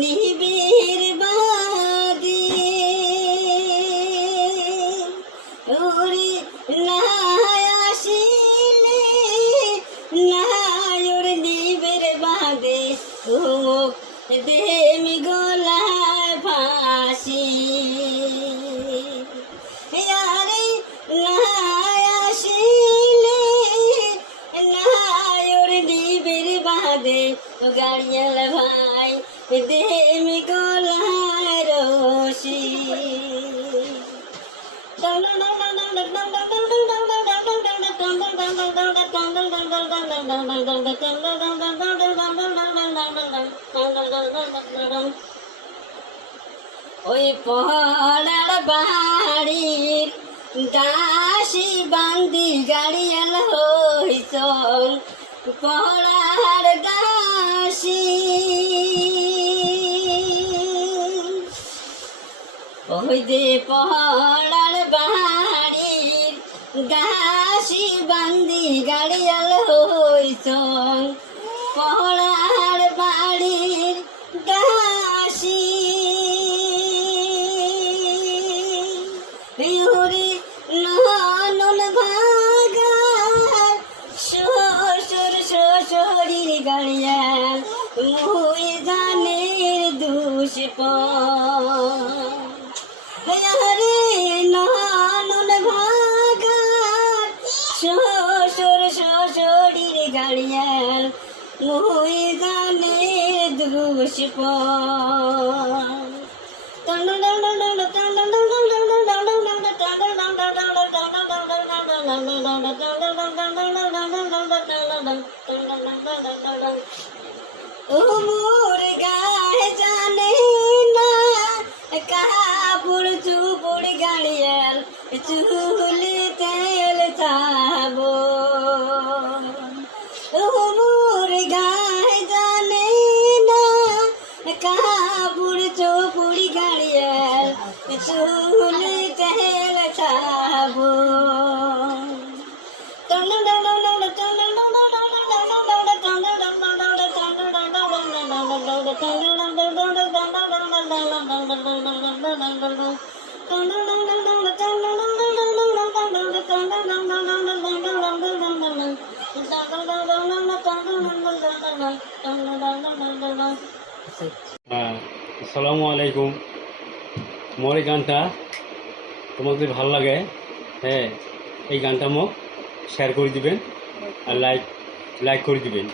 নিবিড় বাদে ওরে না আসিলে নাই ওরে নিবিড় বাদে মুখ দেমি গলায় ফাঁসি আরে না আসিলে নাই ওরে নিবিড় বাদে গাড়িয়াল ভাই দেমি গলায় রশি ওই পহড়ার বাড়ির দাসী বান্দি গাড়িয়াল হইছ পহড়ার দাসী ওই যে পহড়ার বাড়ির দাসী বান্দি গাড়িয়াল হইছ পহড়ার বাড়ির দাসী ওরে ননন ভাগার শ্বশুর শ্বশুরির গাড়িয়াল মুই জানের দুষ্পরে ননন ভাগার শ্বশুর শ্বশুরির গাড়িয়াল মুই জানের দুষ্প উমর গায়ে জানে না কাপড় চুপড় গাড়িয়াল চুলে তেল চাবো উমর গায়ে জানে না কাপড় চুপড় গাড়িয়াল চুলে তেল চাবো আসসালামু আলাইকুম। মোর এই গানটা তোমার যদি ভালো লাগে, হ্যাঁ, এই গানটা মোক শেয়ার করে দিবেন আর লাইক করে দিবেন।